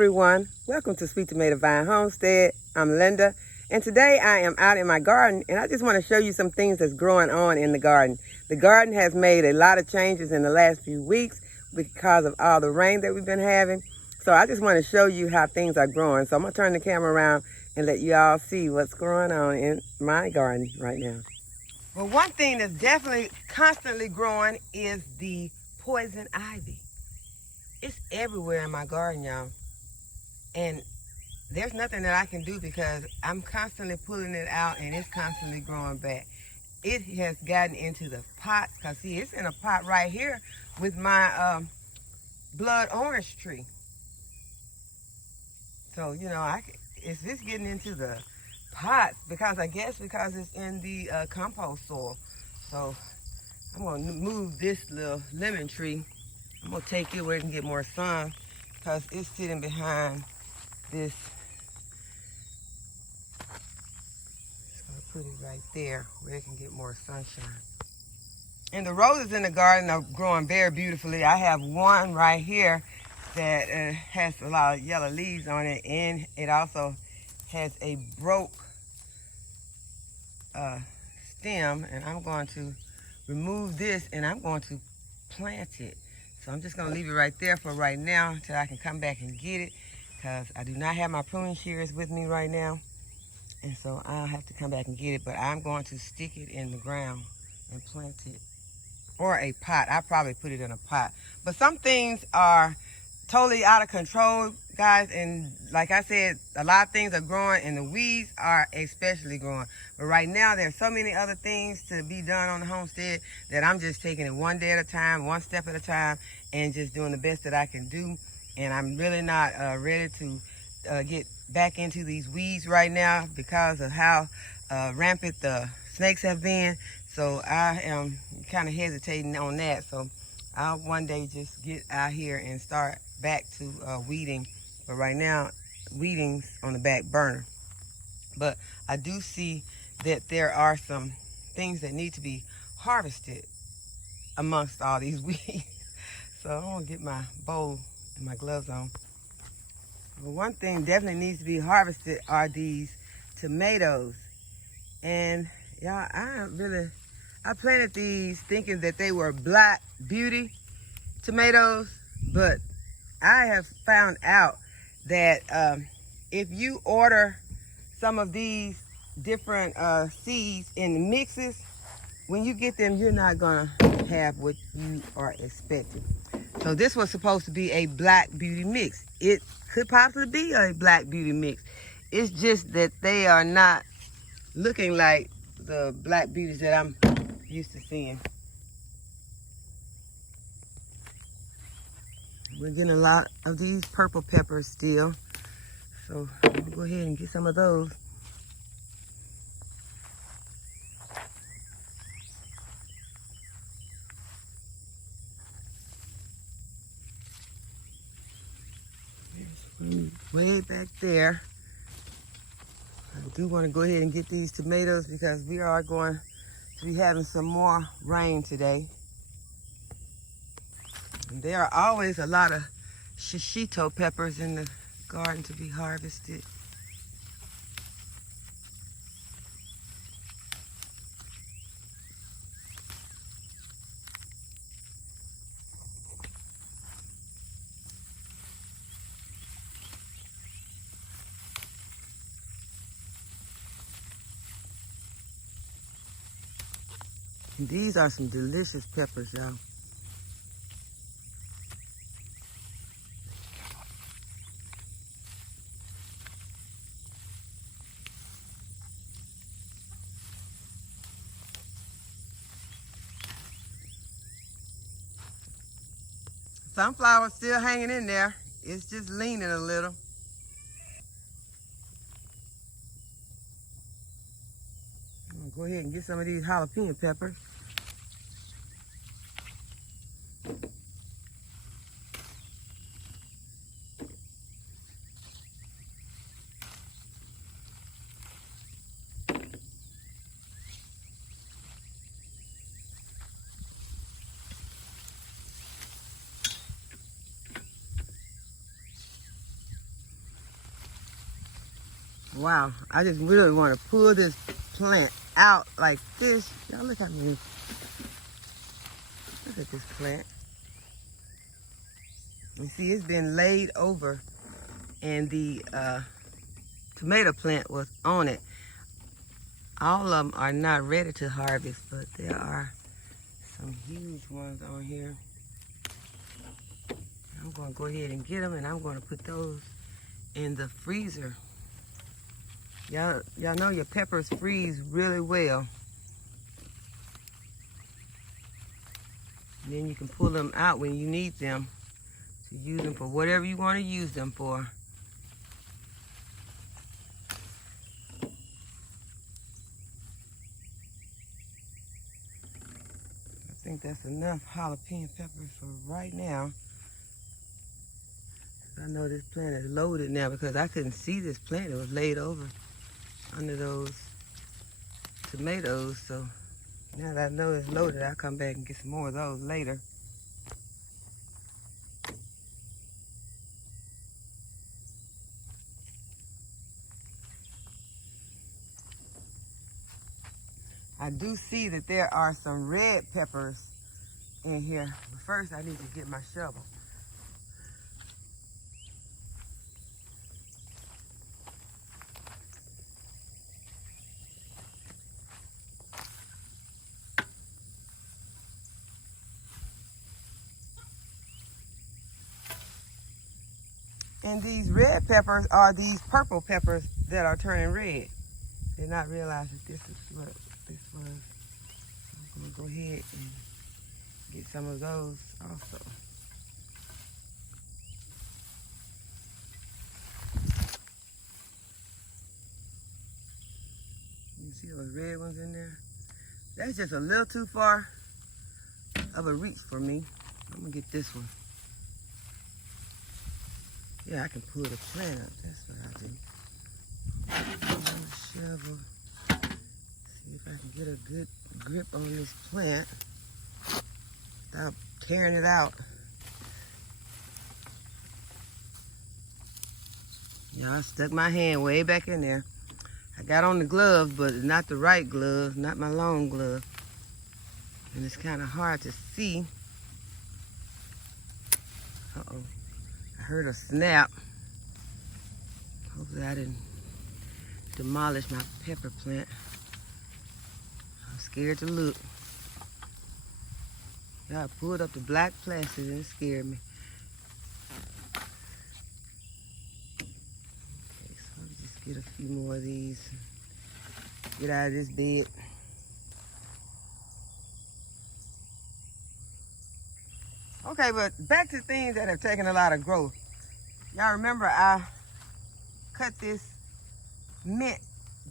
everyone, welcome to Sweet Tomato Vine Homestead. I'm Linda, and today I am out in my garden, and I just want to show you some things that's growing on in the garden. The garden has made a lot of changes in the last few weeks because of all the rain that we've been having. So I just want to show you how things are growing. So I'm going to turn the camera around and let you all see what's going on in my garden right now. Well, one thing that's definitely constantly growing is the poison ivy. It's everywhere in my garden, y'all. And there's nothing that I can do because I'm constantly pulling it out and it's constantly growing back. It has gotten into the pots, because see, it's in a pot right here with my blood orange tree. So, you know, it's just getting into the pots because because it's in the compost soil. So I'm going to move this little lemon tree. I'm going to take it where it can get more sun because it's sitting behind this. Put it right there where it can get more sunshine. And the roses in the garden are growing very beautifully. I have one right here that has a lot of yellow leaves on it, and it also has a broke stem, and I'm going to remove this and I'm going to plant it. So I'm just going to leave it right there for right now until I can come back and get it, because I do not have my pruning shears with me right now. And so I'll have to come back and get it, but I'm going to stick it in the ground and plant it. Or a pot. I probably put it in a pot. But some things are totally out of control, guys. And like I said, a lot of things are growing and the weeds are especially growing. But right now, there's so many other things to be done on the homestead that I'm just taking it one day at a time, one step at a time, and just doing the best that I can do. And I'm really not ready to get back into these weeds right now because of how rampant the snakes have been. So I am kind of hesitating on that. So I'll one day just get out here and start back to weeding. But right now, weeding's on the back burner. But I do see that there are some things that need to be harvested amongst all these weeds. So I'm gonna get my bowl and my gloves on. But one thing definitely needs to be harvested are these tomatoes. And y'all, I planted these thinking that they were Black Beauty tomatoes, but I have found out that if you order some of these different seeds in mixes, when you get them, you're not gonna have what you are expecting. So this was supposed to be a Black Beauty mix. It could possibly be a Black Beauty mix. It's just that they are not looking like the Black Beauties that I'm used to seeing. We're getting a lot of these purple peppers still. So I'm gonna go ahead and get some of those. Way back there. I do want to go ahead and get these tomatoes because we are going to be having some more rain today. And there are always a lot of shishito peppers in the garden to be harvested. And these are some delicious peppers, y'all. Sunflower's still hanging in there. It's just leaning a little. I'm gonna go ahead and get some of these jalapeno peppers. Wow, I just really want to pull this plant out like this. Y'all look at me. Look at this plant. You see, it's been laid over, and the tomato plant was on it. All of them are not ready to harvest, but there are some huge ones on here. I'm going to go ahead and get them, and I'm going to put those in the freezer. Y'all know your peppers freeze really well. And then you can pull them out when you need them to use them for whatever you want to use them for. I think that's enough jalapeno peppers for right now. I know this plant is loaded now because I couldn't see this plant. It was laid over under those tomatoes. So now that I know it's loaded, I'll come back and get some more of those later. I do see that there are some red peppers in here. But first, I need to get my shovel. And these red peppers are these purple peppers that are turning red. Did not realize that this is what this was. I'm gonna go ahead and get some of those also. You see those red ones in there? That's just a little too far of a reach for me. I'm gonna get this one. Yeah, I can pull the plant up. That's what I do. Shovel. See if I can get a good grip on this plant without tearing it out. Yeah, I stuck my hand way back in there. I got on the glove, but not the right glove, not my long glove. And it's kind of hard to see. Uh-oh. I heard a snap. Hopefully I didn't demolish my pepper plant. I'm scared to look. Yeah, I pulled up the black plastic and it scared me. Okay, so let me just get a few more of these. Get out of this bed. Okay, but back to things that have taken a lot of growth. Y'all remember I cut this mint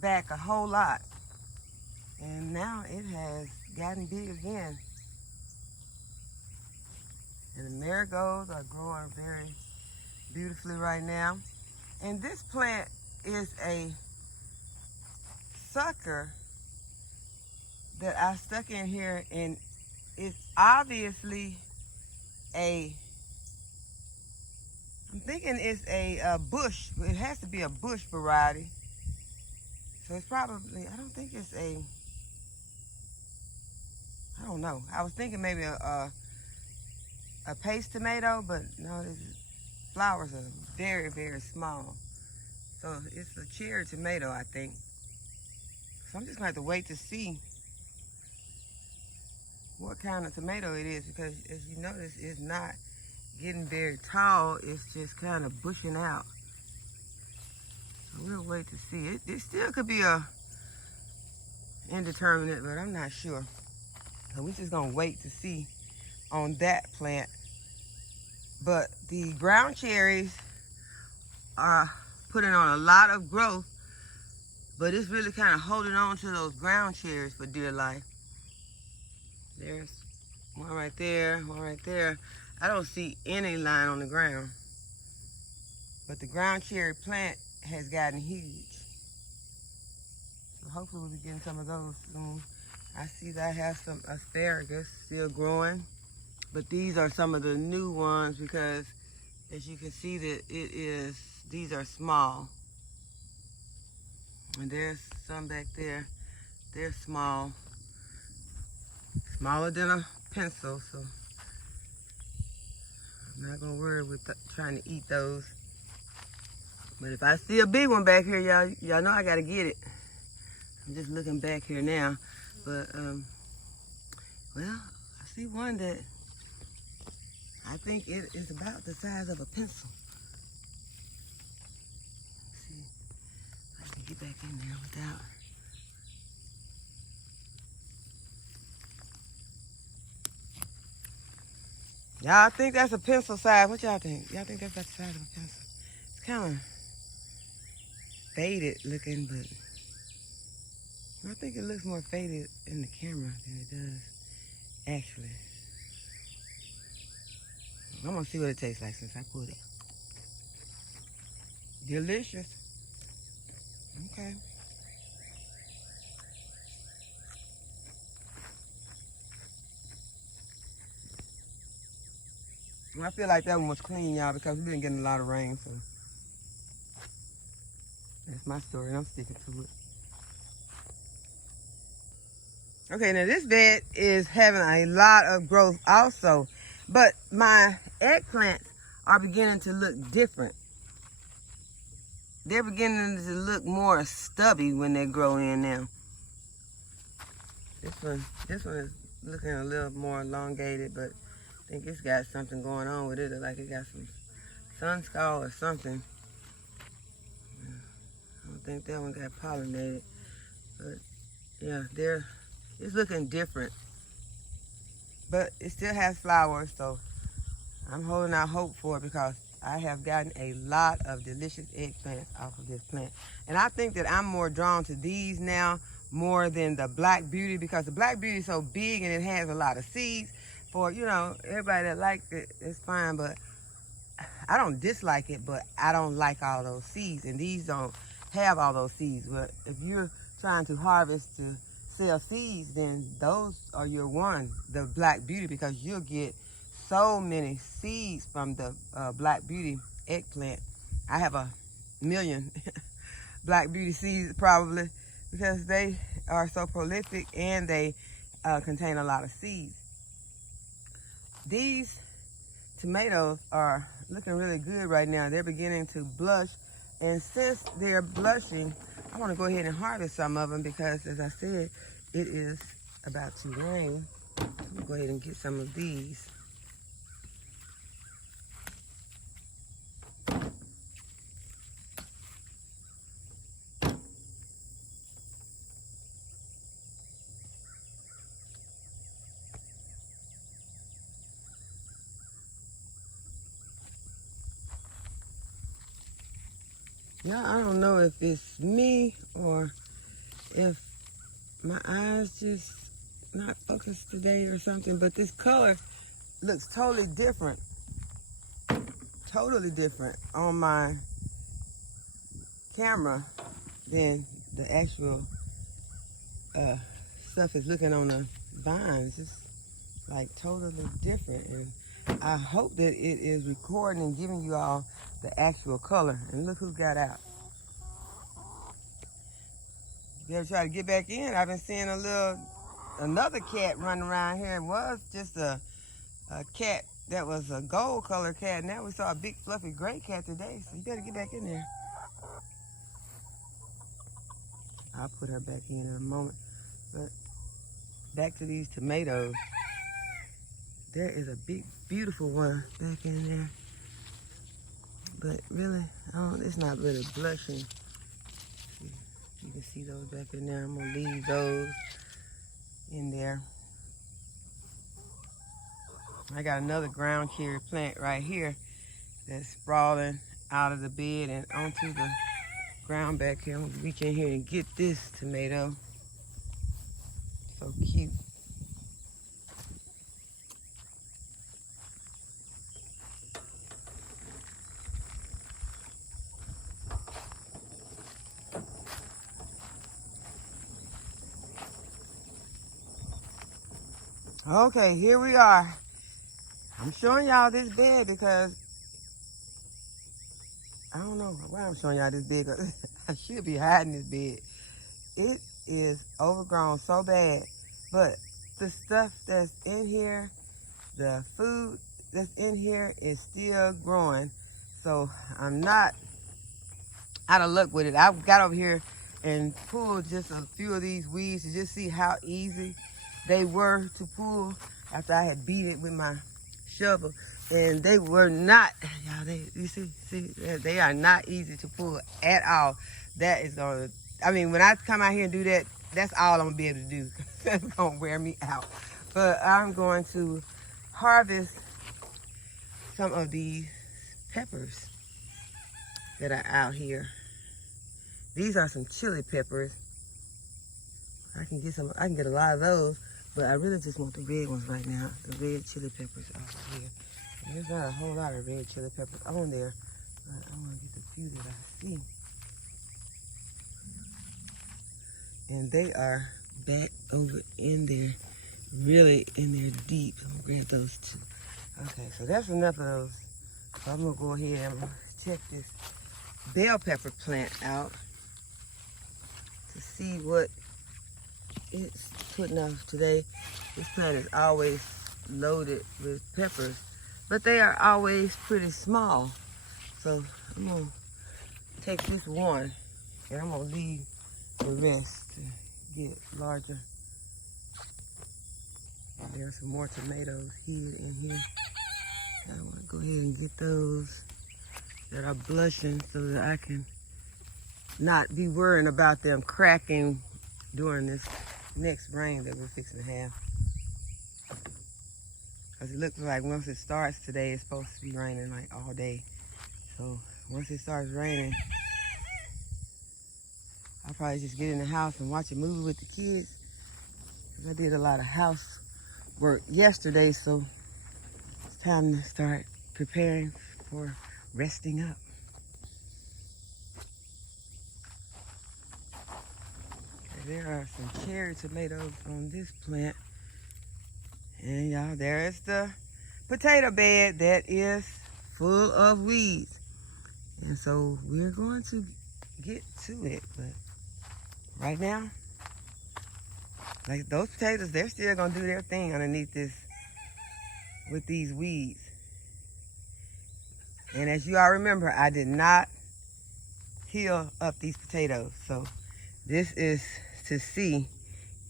back a whole lot. And now it has gotten big again. And the marigolds are growing very beautifully right now. And this plant is a sucker that I stuck in here, and it's obviously I'm thinking it's a bush. It has to be a bush variety. So it's probably, I don't think it's I don't know. I was thinking maybe a paste tomato, but no, the flowers are very, very small. So it's a cherry tomato, I think. So I'm just gonna have to wait to see what kind of tomato it is, because as you notice, it's not getting very tall. It's just kind of bushing out. So we'll wait to see. It still could be a indeterminate, but I'm not sure. So we're just gonna wait to see on that plant. But the ground cherries are putting on a lot of growth, but it's really kind of holding on to those ground cherries for dear life. There's one right there, one right there. I don't see any line on the ground, but the ground cherry plant has gotten huge. So hopefully we'll be getting some of those soon. I see that I have some asparagus still growing, but these are some of the new ones because as you can see that these are small. And there's some back there. They're small, smaller than a pencil, so I'm not gonna worry with trying to eat those. But if I see a big one back here, y'all know I gotta get it. I'm just looking back here now, but well, I see one that I think it is about the size of a pencil. Let's see if I can get back in there without. Y'all think that's a pencil size? What y'all think? Y'all think that's about the size of a pencil? It's kind of faded looking, but I think it looks more faded in the camera than it does actually. I'm gonna see what it tastes like since I pulled it. Delicious. Okay. Well, I feel like that one was clean, y'all, because we've been getting a lot of rain, so that's my story, and I'm sticking to it. Okay, now this bed is having a lot of growth also, but my eggplants are beginning to look different. They're beginning to look more stubby when they grow in now. This one is looking a little more elongated, but I think it's got something going on with it, like it got some sun scald or something. I don't think that one got pollinated, but yeah, it's looking different. But it still has flowers, so I'm holding out hope for it because I have gotten a lot of delicious eggplants off of this plant. And I think that I'm more drawn to these now more than the Black Beauty, because the Black Beauty is so big and it has a lot of seeds. For, you know, everybody that likes it, it's fine, but I don't dislike it, but I don't like all those seeds, and these don't have all those seeds. But if you're trying to harvest to sell seeds, then those are your one, the Black Beauty, because you'll get so many seeds from the Black Beauty eggplant. I have 1 million Black Beauty seeds probably, because they are so prolific and they contain a lot of seeds. These tomatoes are looking really good right now. They're beginning to blush, and since they're blushing, I want to go ahead and harvest some of them because, as I said, it is about to rain. I'm going to go ahead and get some of these. Now, I don't know if it's me or if my eyes just not focused today or something, but this color looks totally different on my camera than the actual stuff is looking on the vines. It's like totally different, and I hope that it is recording and giving you all the actual color. And look who got out. You ever try to get back in? I've been seeing another cat running around here. It was just a cat that was a gold color cat. Now we saw a big fluffy gray cat today, so you better get back in there. I'll put her back in a moment. But back to these tomatoes. There is a big, beautiful one back in there. But really, it's not really blushing. You can see those back in there. I'm gonna leave those in there. I got another ground cherry plant right here that's sprawling out of the bed and onto the ground back here. I'm gonna reach in here and get this tomato. So cute. Okay, here we are. I'm showing y'all this bed because I don't know why I'm showing y'all this bed. She'll be hiding this bed. It is overgrown so bad, but the stuff that's in here, the food that's in here is still growing. So I'm not out of luck with it. I got over here and pulled just a few of these weeds to just see how easy they were to pull after I had beat it with my shovel. And they were not, y'all, you see, they are not easy to pull at all. That is gonna, I mean, when I come out here and do that, that's all I'm gonna be able to do. That's gonna wear me out. But I'm going to harvest some of these peppers that are out here. These are some chili peppers. I can get a lot of those, but I really just want the red ones right now. The red chili peppers out here. And there's not a whole lot of red chili peppers on there, but I want to get the few that I see. And they are back over in there, really in there deep. I'm gonna grab those too. Okay, so that's enough of those. So I'm gonna go ahead and I'm gonna check this bell pepper plant out to see what it's putting off today. This plant is always loaded with peppers, but they are always pretty small. So I'm gonna take this one and I'm gonna leave the rest to get larger. And there's some more tomatoes here in here. I want to go ahead and get those that are blushing so that I can not be worrying about them cracking during this next rain that we're fixing to have. Because it looks like once it starts today, it's supposed to be raining like all day. So once it starts raining, I'll probably just get in the house and watch a movie with the kids. Because I did a lot of housework yesterday, so it's time to start preparing for resting up. Okay, there are some cherry tomatoes on this plant. And y'all, there is the potato bed that is full of weeds. And so we're going to get to it, but right now, like those potatoes, they're still gonna do their thing underneath this with these weeds. And as you all remember, I did not heal up these potatoes. So this is to see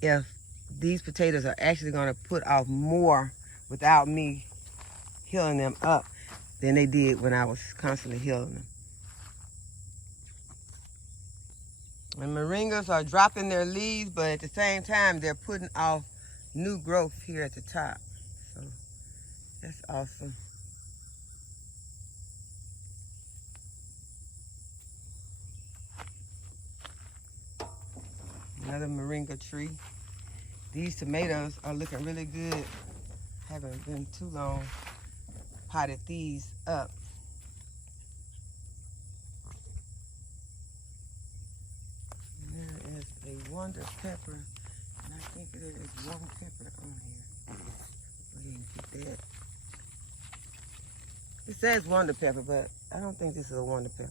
if these potatoes are actually gonna put off more without me healing them up than they did when I was constantly healing them. And moringas are dropping their leaves, but at the same time, they're putting off new growth here at the top. So that's awesome. Another moringa tree. These tomatoes are looking really good. Haven't been too long. Potted these up. There is a wonder pepper, and I think there is one pepper on here. Go ahead and get that. It says wonder pepper, but I don't think this is a wonder pepper.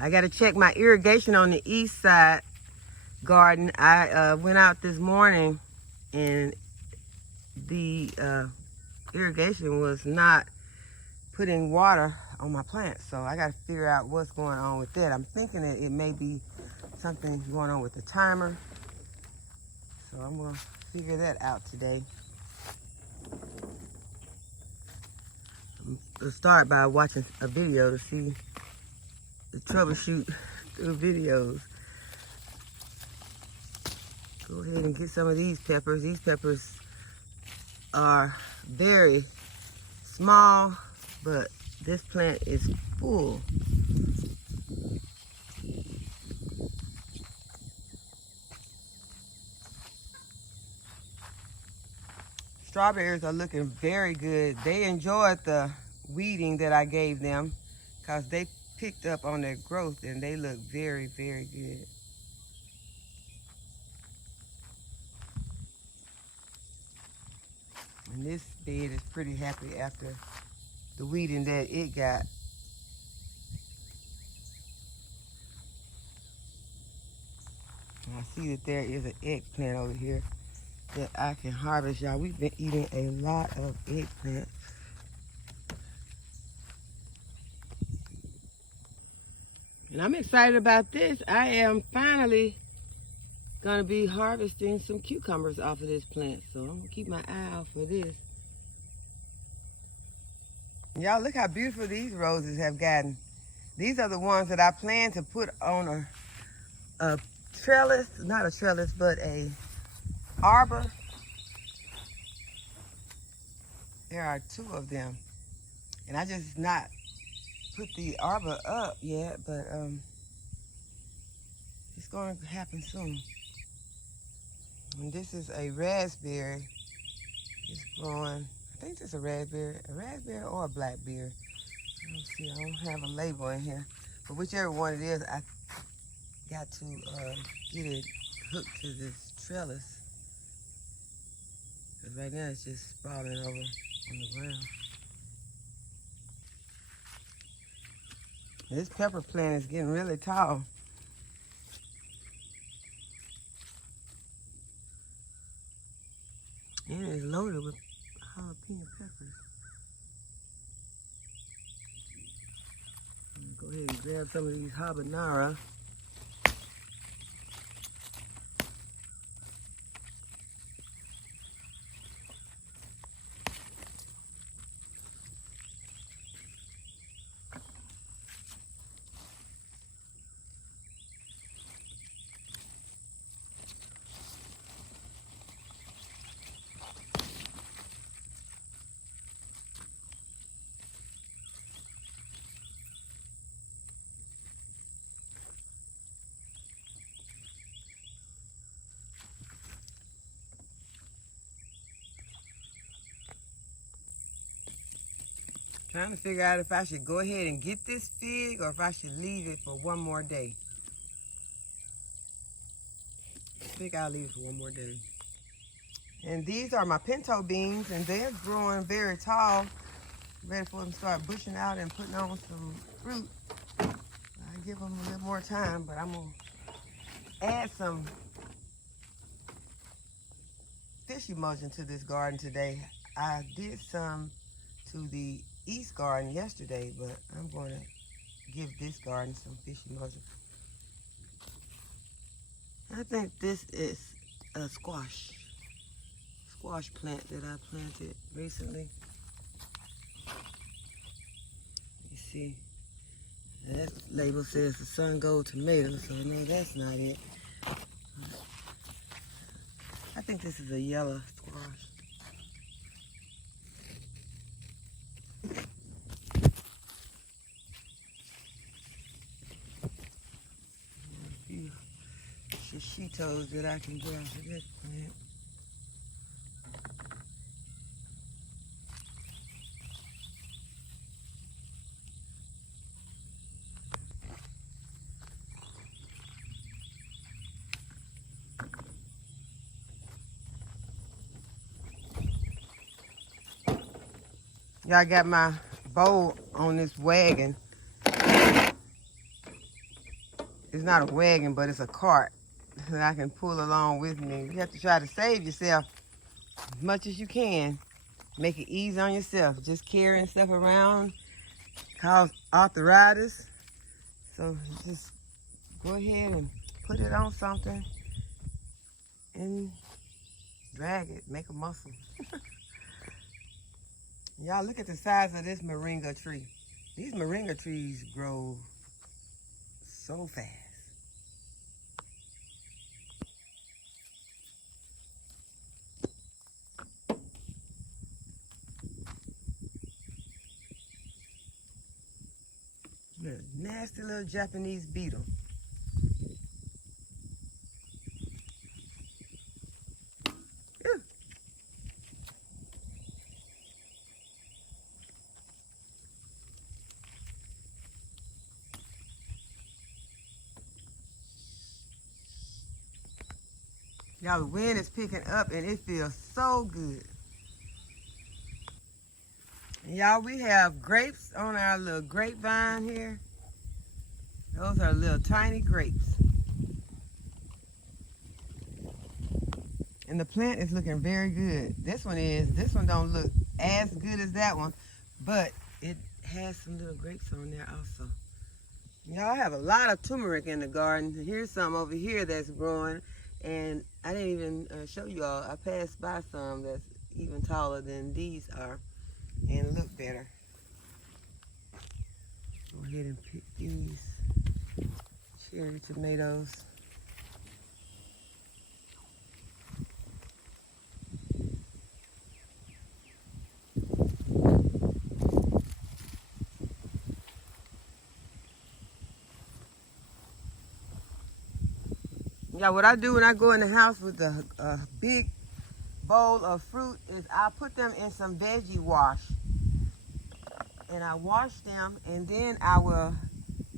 I got to check my irrigation on the east side garden. I went out this morning and the irrigation was not putting water on my plants. So I got to figure out what's going on with that. I'm thinking that it may be something going on with the timer. So I'm going to figure that out today. I'm going to start by watching a video to see the troubleshoot through videos. Go ahead and get some of these peppers. These peppers are very small, but this plant is full. Strawberries are looking very good. They enjoyed the weeding that I gave them because they picked up on their growth and they look very, very good. And this bed is pretty happy after the weeding that it got. And I see that there is an eggplant over here that I can harvest, y'all. We've been eating a lot of eggplant. And I'm excited about this. I am finally gonna be harvesting some cucumbers off of this plant. So I'm gonna keep my eye out for this. Y'all, look how beautiful these roses have gotten. These are the ones that I plan to put on a trellis, not a trellis, but a arbor. There are 2 of them. And I just not put the arbor up yet, but it's going to happen soon. And this is a raspberry. It's growing. I think it's a raspberry or a blackberry. Let's see, I don't have a label in here. But whichever one it is, I got to get it hooked to this trellis. Because right now it's just sprawling over on the ground. This pepper plant is getting really tall. And it's loaded with jalapeno peppers. I'm gonna go ahead and grab some of these habanero. Trying to figure out if I should go ahead and get this fig or if I should leave it for one more day. I think I'll leave it for one more day. And these are my pinto beans, and they're growing very tall. Ready for them to start bushing out and putting on some fruit. I give them a little more time, but I'm gonna add some fish emulsion to this garden today. I did some to the east garden yesterday, but I'm going to give this garden some fish emulsion. I think this is a squash plant that I planted recently. You see, that label says the sun gold tomato, so no, that's not it. I think this is a yellow squash. Shishitos that I can get off of this plant. Y'all got my bowl on this wagon. It's not a wagon, but it's a cart that I can pull along with me. You have to try to save yourself as much as you can. Make it easy on yourself. Just carrying stuff around cause arthritis. So just go ahead and put it on something and drag it, make a muscle. Y'all look at the size of this moringa tree. These moringa trees grow so fast. Nasty little Japanese beetle. Ew. Y'all, the wind is picking up and it feels so good. Y'all, we have grapes on our little grapevine here. Those are little tiny grapes. And the plant is looking very good. This one don't look as good as that one, but it has some little grapes on there also. Y'all, have a lot of turmeric in the garden. Here's some over here that's growing, and I didn't even show you all. I passed by some that's even taller than these are and look better. Go ahead and pick these cherry tomatoes. Yeah, what I do when I go in the house with a big bowl of fruit is I put them in some veggie wash. And I wash them, and then I will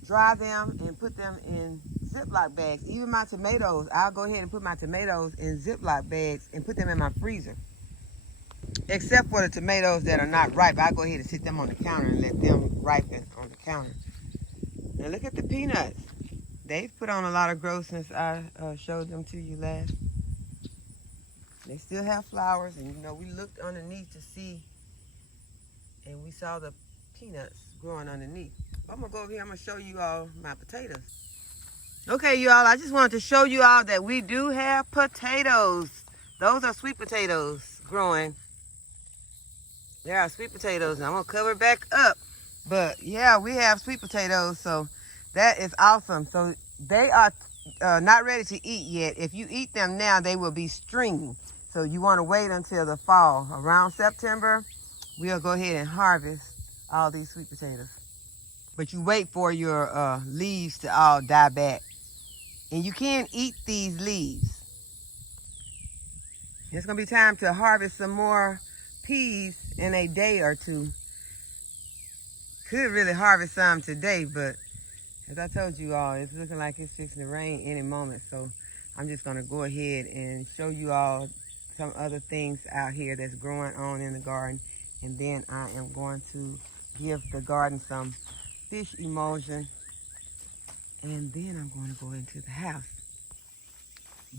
dry them and put them in Ziploc bags. Even my tomatoes, I'll go ahead and put my tomatoes in Ziploc bags and put them in my freezer. Except for the tomatoes that are not ripe, I'll go ahead and sit them on the counter and let them ripen on the counter. Now look at the peanuts. They've put on a lot of growth since I showed them to you last. They still have flowers, and you know, we looked underneath to see, and we saw the peanuts growing underneath. I'm gonna go over here, I'm gonna show you all my potatoes. Okay, y'all, I just wanted to show you all that we do have potatoes. Those are sweet potatoes growing. There are sweet potatoes, and I'm gonna cover it back up. But yeah, we have sweet potatoes, so that is awesome. So they are not ready to eat yet. If you eat them now, they will be stringy. So you want to wait until the fall. Around September, we'll go ahead and harvest all these sweet potatoes. But you wait for your leaves to all die back. And you can eat these leaves. It's going to be time to harvest some more peas in a day or two. Could really harvest some today, but as I told you all, it's looking like it's fixing to rain any moment. So I'm just going to go ahead and show you all some other things out here that's growing on in the garden. And then I am going to give the garden some fish emulsion. And then I'm going to go into the house.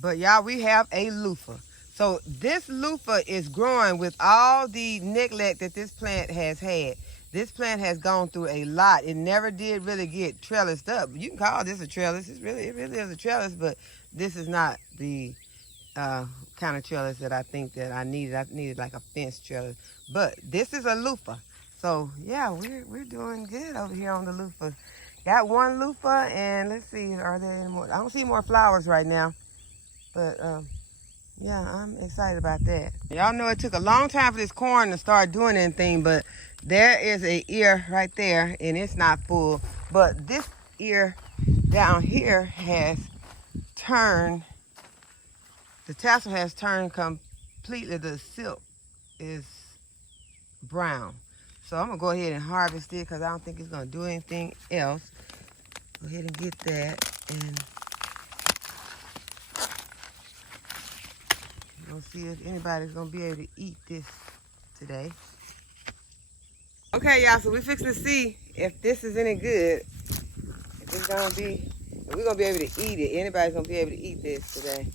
But y'all, we have a loofah. So this loofah is growing with all the neglect that this plant has had. This plant has gone through a lot. It never did really get trellised up. You can call this a trellis. It really is a trellis, but this is not the kind of trellis that I think that I needed. I needed like a fence trellis. But this is a loofah. So yeah, we're doing good over here on the loofah. Got one loofah, and let's see, are there any more? I don't see more flowers right now, but yeah, I'm excited about that. Y'all know it took a long time for this corn to start doing anything, but there is an ear right there, and it's not full. But this ear down here has turned, the tassel has turned completely, the silk is brown. So I'm gonna go ahead and harvest it because I don't think it's gonna do anything else. Go ahead and get that, and we'll see if anybody's gonna be able to eat this today. Okay, y'all, so we're fixing to see if this is any good. If it's gonna be, if we're gonna be able to eat it. Anybody's gonna be able to eat this today.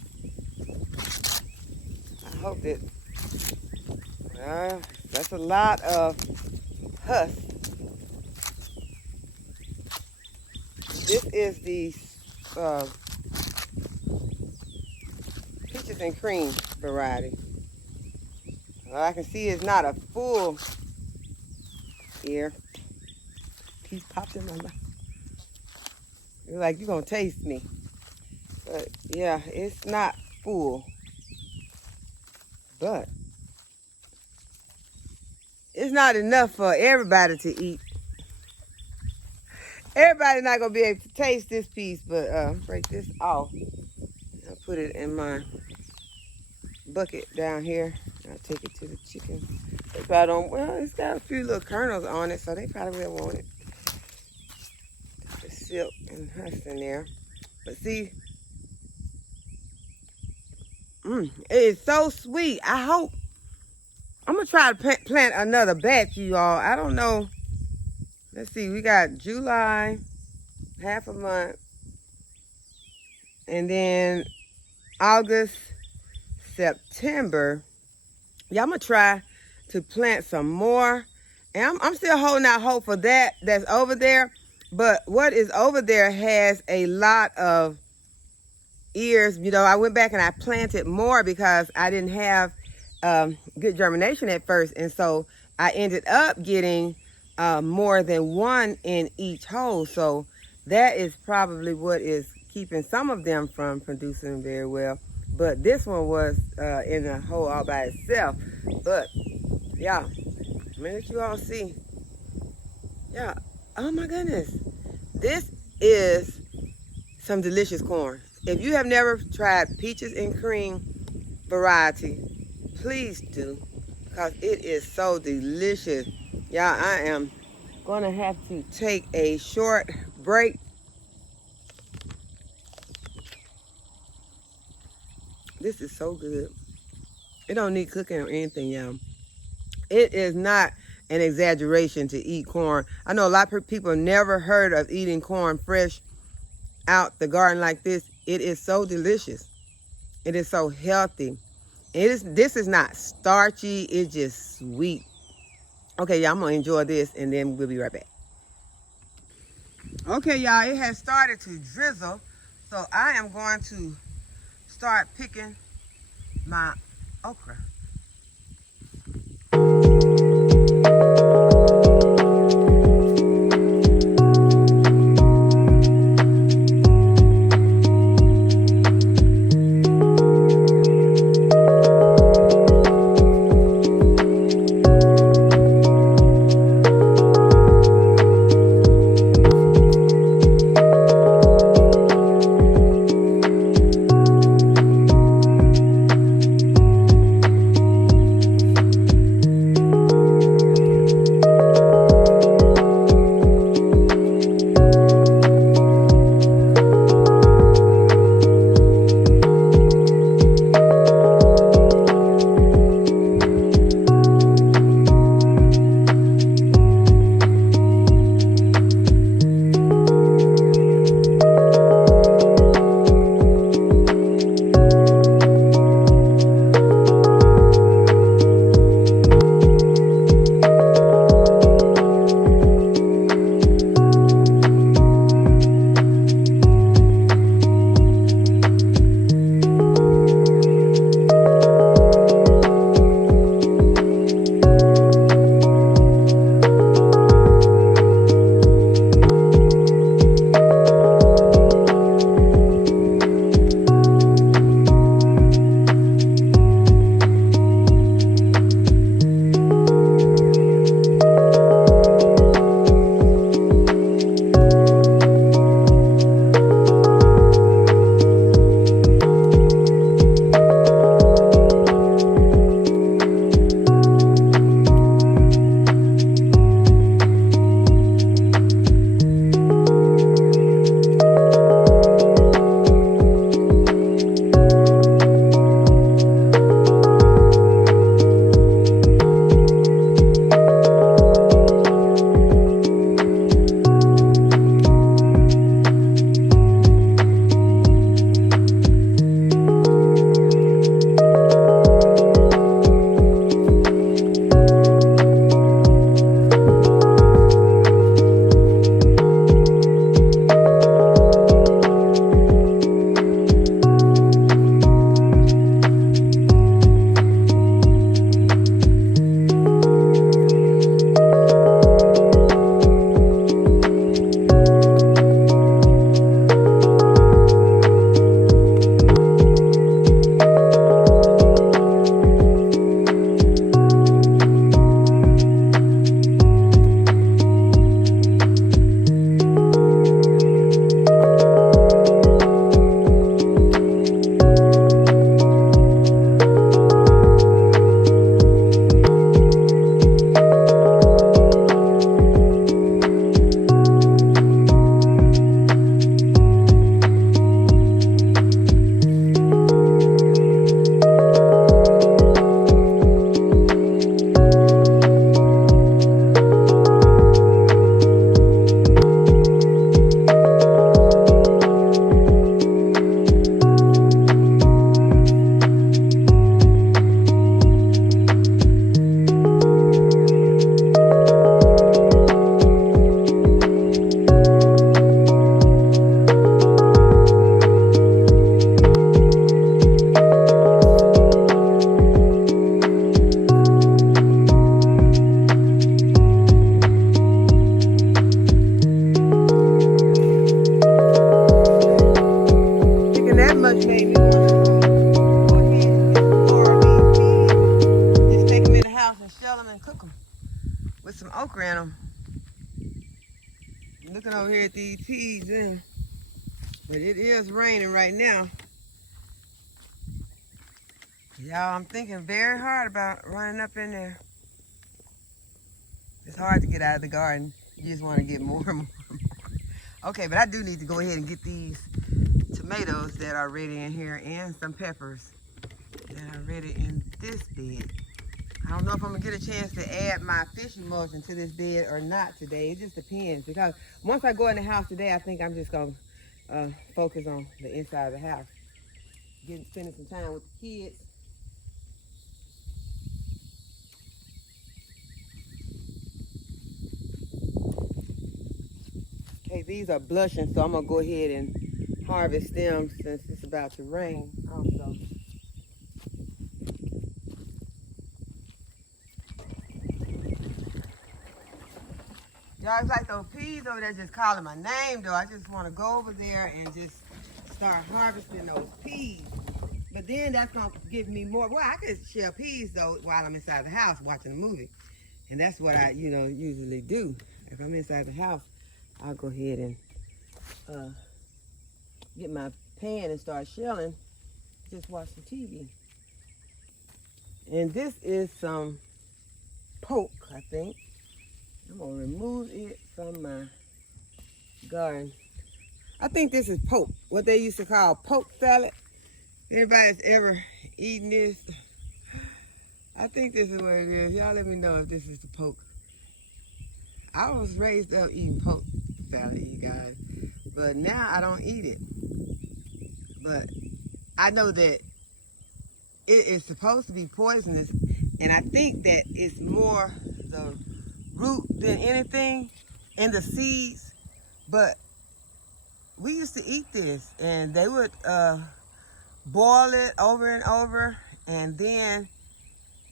I hope that, that's a lot of husk. This is the peaches and cream variety. All I can see is not a full ear. Piece popped in my mouth. You're like, you're gonna taste me. But yeah, it's not full. But it's not enough for everybody to eat. Everybody's not gonna be able to taste this piece, but break this off. I'll put it in my bucket down here. I'll take it to the chicken. They probably don't, well, it's got a few little kernels on it, so they probably will want it. The silk and husk in there. But see, it is so sweet. I hope I'm gonna try to plant another batch, you all. I don't know. Let's see, we got July, half a month, and then August, September. Yeah, I'm gonna try to plant some more. And I'm still holding out hope for that's over there. But what is over there has a lot of ears. You know, I went back and I planted more because I didn't have good germination at first. And so I ended up getting more than one in each hole. So that is probably what is keeping some of them from producing very well. But this one was in a hole all by itself. But yeah, a minute you all see. Yeah, oh my goodness. This is some delicious corn. If you have never tried peaches and cream variety, please do, because it is so delicious. Y'all, I am gonna have to take a short break. This is so good. It don't need cooking or anything, y'all. It is not an exaggeration to eat corn. I know a lot of people never heard of eating corn fresh out the garden like this. It is so delicious. It is so healthy. This is not starchy. It's just sweet. Okay, y'all, I'm gonna enjoy this and then we'll be right back. Okay, y'all, it has started to drizzle, so I am going to start picking my okra. plant them. Looking over here at these peas, but it is raining right now. Y'all, I'm thinking very hard about running up in there. It's hard to get out of the garden. You just want to get more and more and more. Okay, but I do need to go ahead and get these tomatoes that are ready in here and some peppers that are ready in this bed. I don't know if I'm gonna get a chance to add my fish emulsion to this bed or not today. It just depends, because once I go in the house today, I think I'm just gonna focus on the inside of the house. Spending some time with the kids. Okay, these are blushing, so I'm gonna go ahead and harvest them since it's about to rain also. Y'all, it's like those peas over there just calling my name, though. I just want to go over there and just start harvesting those peas. But then that's going to give me more. Well, I could shell peas, though, while I'm inside the house watching a movie. And that's what I, usually do. If I'm inside the house, I'll go ahead and get my pan and start shelling. Just watch some TV. And this is some poke, I think. I'm gonna remove it from my garden. I think this is poke, what they used to call poke salad. Anybody's ever eaten this? I think this is what it is. Y'all let me know if this is the poke. I was raised up eating poke salad, you guys, but now I don't eat it. But I know that it is supposed to be poisonous, and I think that it's more the root than anything, and the seeds. But we used to eat this, and they would boil it over and over, and then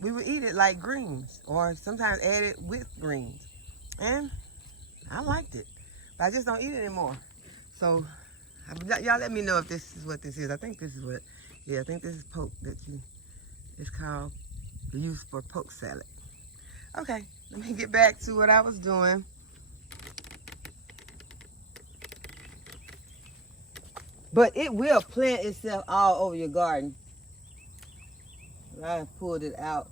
we would eat it like greens, or sometimes add it with greens. And I liked it, but I just don't eat it anymore. So y'all let me know if this is what this is. I think this is what, yeah, I think this is poke it's called, used for poke salad. Okay, let me get back to what I was doing. But it will plant itself all over your garden. I pulled it out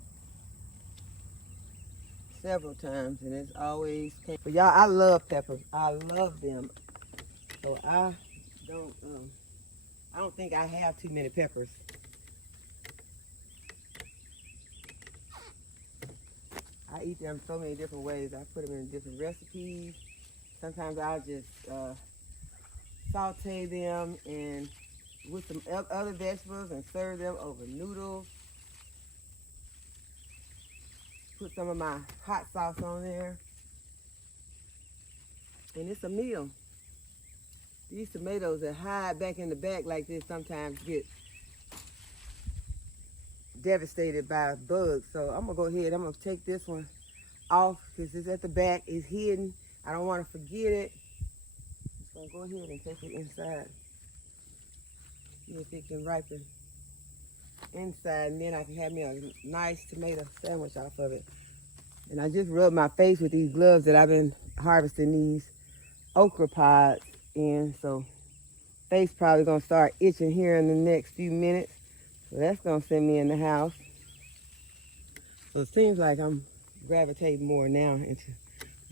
several times, and it's always came. But y'all, I love peppers. I love them. So I don't think I have too many peppers. I eat them so many different ways. I put them in different recipes. Sometimes I'll just saute them and with some other vegetables and serve them over noodles. Put some of my hot sauce on there. And it's a meal. These tomatoes that hide back in the back like this sometimes get devastated by bugs. So I'm gonna go ahead, I'm gonna take this one off because it's at the back, it's hidden. I don't want to forget it. Just gonna go ahead and take it inside. See if it can ripen inside, and then I can have me a nice tomato sandwich off of it. And I just rubbed my face with these gloves that I've been harvesting these okra pods in, so face probably gonna start itching here in the next few minutes. So that's gonna send me in the house. So it seems like I'm gravitating more now into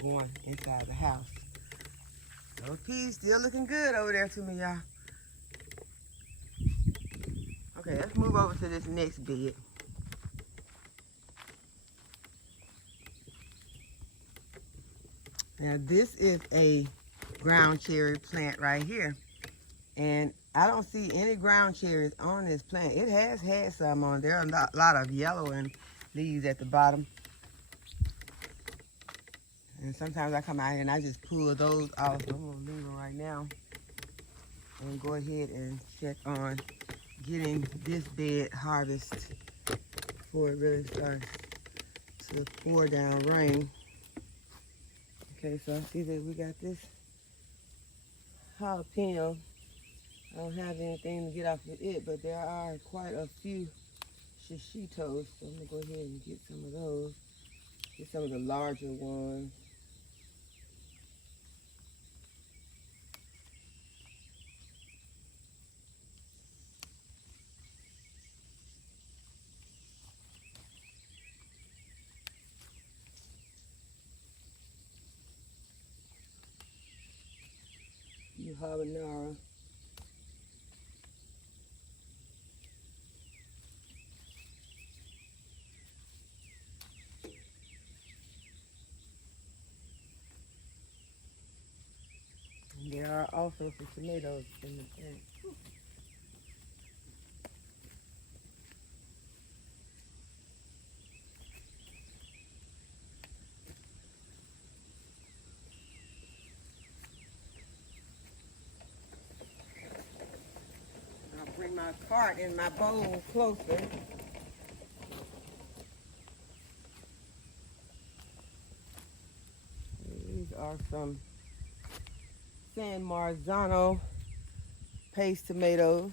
going inside the house. Those peas still looking good over there to me, y'all. Okay, let's move over to this next bed. Now this is a ground cherry plant right here. And I don't see any ground cherries on this plant. It has had some on there, a lot of yellow and leaves at the bottom. And sometimes I come out here and I just pull those off. So I'm gonna leave them right now and go ahead and check on getting this bed harvested before it really starts to pour down rain. Okay, so I see that we got this jalapeno. I don't have anything to get off of it, but there are quite a few shishitos, so I'm gonna go ahead and get some of those. Get some of the larger ones. habanero. And there are also some tomatoes in the tank. I'll bring my cart and my bowl closer. These are some San Marzano paste tomatoes.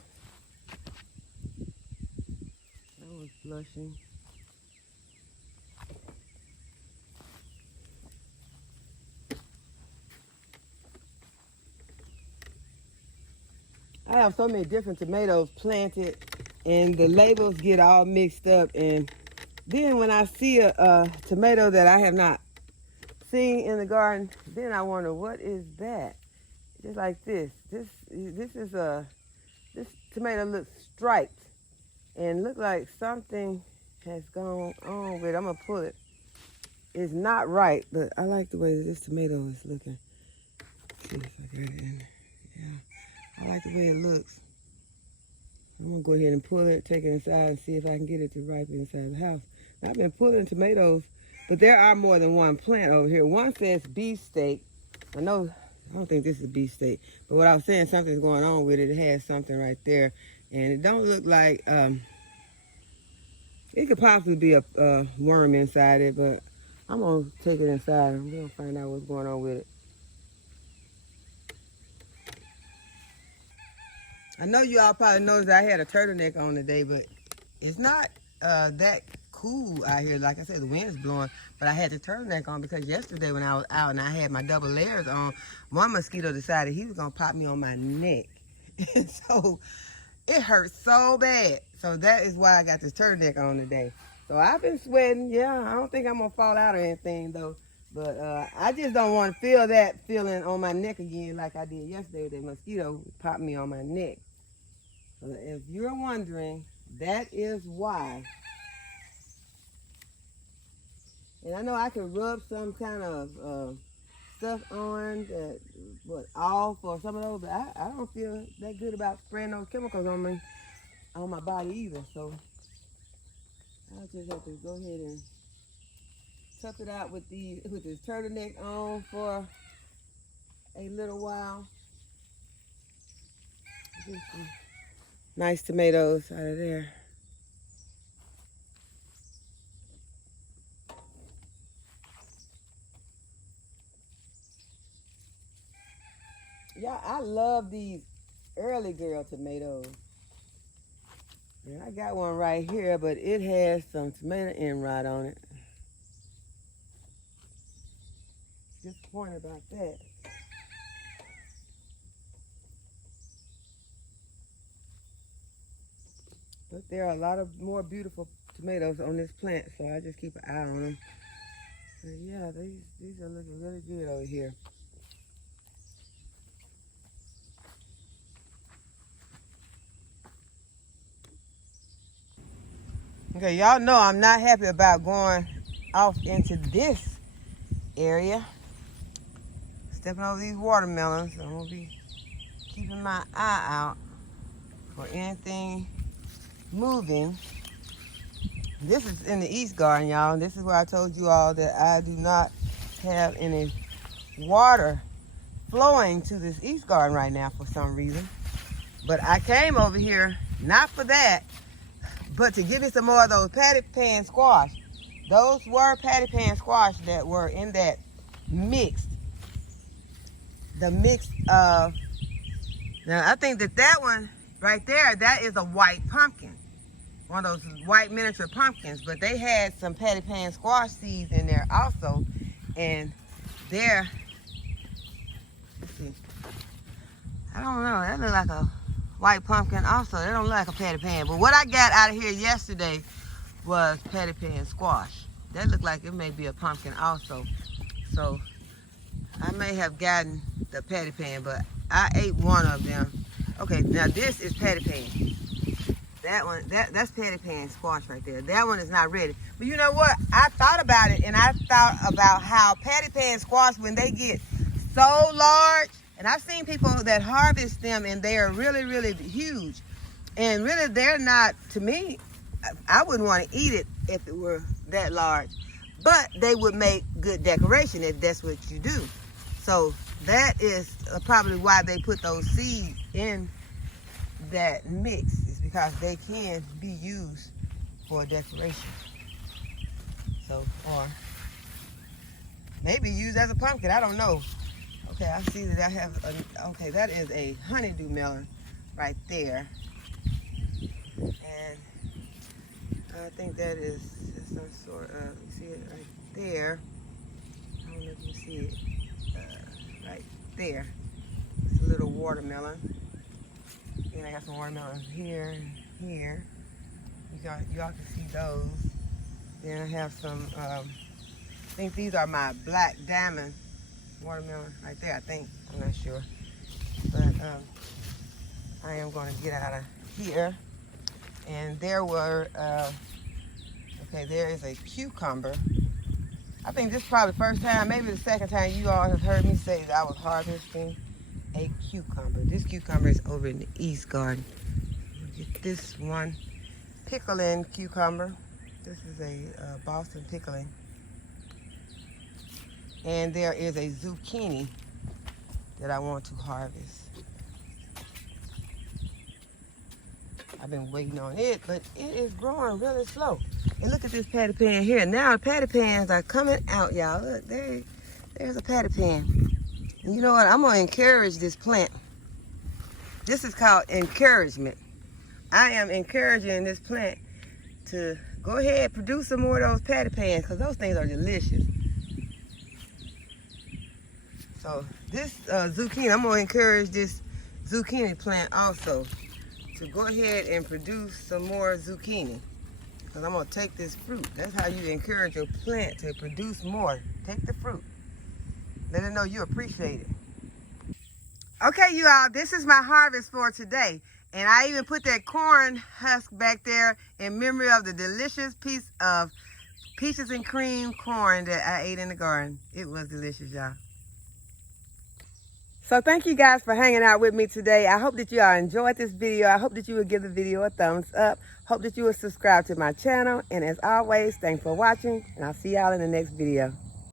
That was blushing. I have so many different tomatoes planted, and the labels get all mixed up. And then when I see a tomato that I have not seen in the garden, then I wonder, what is that? Just like this. This tomato looks striped and look like something has gone on with it. I'm gonna pull it. It's not right, but I like the way this tomato is looking. Let's see if I get it in. Yeah, I like the way it looks. I'm gonna go ahead and pull it, take it inside, and see if I can get it to ripen inside the house. Now, I've been pulling tomatoes, but there are more than one plant over here. One says beefsteak. I don't think this is beefsteak, but what I was saying, something's going on with it. It has something right there, and it don't look like it could possibly be a worm inside it, but I'm gonna take it inside and we're gonna find out what's going on with it. I know you all probably noticed I had a turtleneck on today, but it's not that cool out here. Like I said, the wind's blowing, but I had the turtleneck on because yesterday when I was out and I had my double layers on, one mosquito decided he was gonna pop me on my neck. And so it hurt so bad. So that is why I got this turtleneck on today. So I've been sweating. Yeah, I don't think I'm gonna fall out or anything though. But I just don't want to feel that feeling on my neck again like I did yesterday with that mosquito popped me on my neck. So if you're wondering, that is why. And I know I can rub some kind of stuff on that, off or some of those, but I don't feel that good about spraying those chemicals on my body either. So I just have to go ahead and tough it out with this turtleneck on for a little while. Get some nice tomatoes out of there. Yeah, I love these early girl tomatoes. And I got one right here, but it has some tomato end rot on it. Disappointed about that. But there are a lot of more beautiful tomatoes on this plant, so I just keep an eye on them. But yeah, these are looking really good over here. Okay, y'all know I'm not happy about going off into this area. Stepping over these watermelons. I'm gonna be keeping my eye out for anything moving. This is in the east garden, y'all. This is where I told you all that I do not have any water flowing to this east garden right now for some reason. But I came over here not for that, but to give me some more of those patty pan squash. Those were patty pan squash that were in that mixed. The mix of, now I think that one right there, that is a white pumpkin. One of those white miniature pumpkins, but they had some patty pan squash seeds in there also. And there, let's see, I don't know, that looks like a white pumpkin also. They don't look like a patty pan. But what I got out of here yesterday was patty pan squash. That looked like it may be a pumpkin also. So I may have gotten the patty pan, but I ate one of them. Okay, now this is patty pan. That one, that's patty pan squash right there. That one is not ready. But you know what? I thought about it, and I thought about how patty pan squash, when they get so large, and I've seen people that harvest them, and they are really, really huge. And really, they're not, to me, I wouldn't want to eat it if it were that large. But they would make good decoration if that's what you do. So that is probably why they put those seeds in that mix, is because they can be used for decoration. So, or maybe used as a pumpkin, I don't know. Okay, I see that I have, okay, that is a honeydew melon right there. And I think that is some sort of, you see it right there. I don't know if you see it, right there. It's a little watermelon. And I got some watermelon here and here. Y'all can see those. Then I have some, I think these are my black diamond watermelon right there, I think. I'm not sure. But I am going to get out of here. And there were, okay, there is a cucumber. I think this is probably the first time, maybe the second time you all have heard me say that I was harvesting a cucumber. This cucumber is over in the East Garden. Get this one pickling cucumber. This is a Boston pickling. And there is a zucchini that I want to harvest. I've been waiting on it, but it is growing really slow. And look at this patty pan here. Now the patty pans are coming out, y'all. Look, there's a patty pan. And you know what? I'm going to encourage this plant. This is called encouragement. I am encouraging this plant to go ahead and produce some more of those patty pans, because those things are delicious. So this zucchini, I'm going to encourage this zucchini plant also to go ahead and produce some more zucchini. Because I'm going to take this fruit. That's how you encourage your plant to produce more. Take the fruit. Let it know you appreciate it. Okay, you all, this is my harvest for today. And I even put that corn husk back there in memory of the delicious piece of peaches and cream corn that I ate in the garden. It was delicious, y'all. So thank you guys for hanging out with me today. I hope that you all enjoyed this video. I hope that you would give the video a thumbs up. Hope that you would subscribe to my channel. And as always, thanks for watching. And I'll see y'all in the next video.